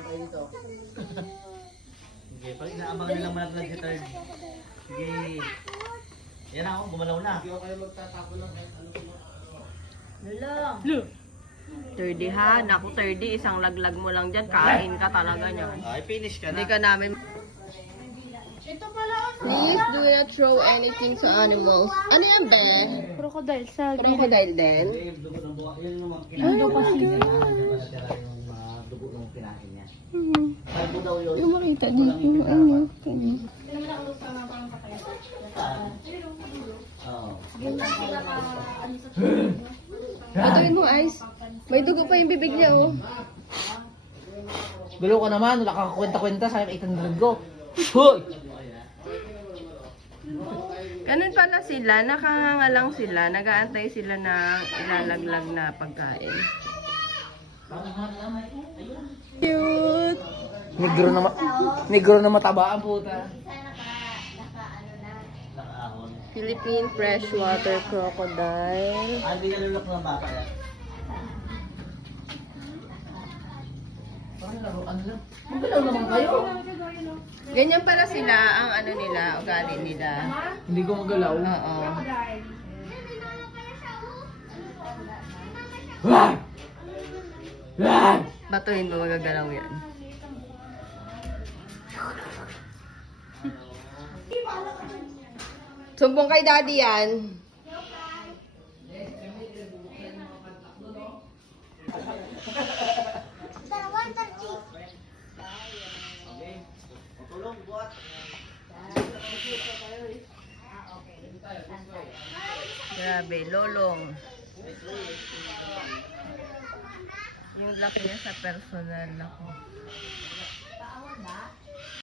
tayo dito. Sige, pag inaabangan nilang malaglag si third. Sige. Yan ako, gumalaw na. Hindi ako kayo magtatapo lang kahit ano ko. Nilang. 30 ha? Naku 30, isang laglag mo lang dyan, kain ka talaga niyan. Ay, finish ka Hindi na. ka namin... Please do not throw anything to animals. Ano yan, be? Crocodile sa Crocodile din? Hindi, dugo ng buha. Yun yung mga kinain niya. Yung mga dugo ng kinain niya. Kalbo daw yun. Yung makita Walang dito, ipinapal. ano. Oo. Patuloy mo, Ice. May dugo pa yung bibig niya, oh. Gulo ka naman, wala kang kwenta-kwenta sa 800 ko. Hoy! Ganun pala sila, nakanganga lang sila, nag-aantay sila na ilalaglag na pagkain. Cute! Negro na mataba ang puta. Nakaahon. Philippine freshwater crocodile. Ah, hindi nalulok ng baka yan. Ano lang? Magalaw naman kayo. Ganyan pala sila, ang ano nila, ugali nila. Hindi ko magalaw. Oo. Wah! Wah! Batuhin mo, magagalaw yan. Sumbong kay daddy yan. Tulong, buhat. Grabe, lolong. Yung laki niya sa personal ako.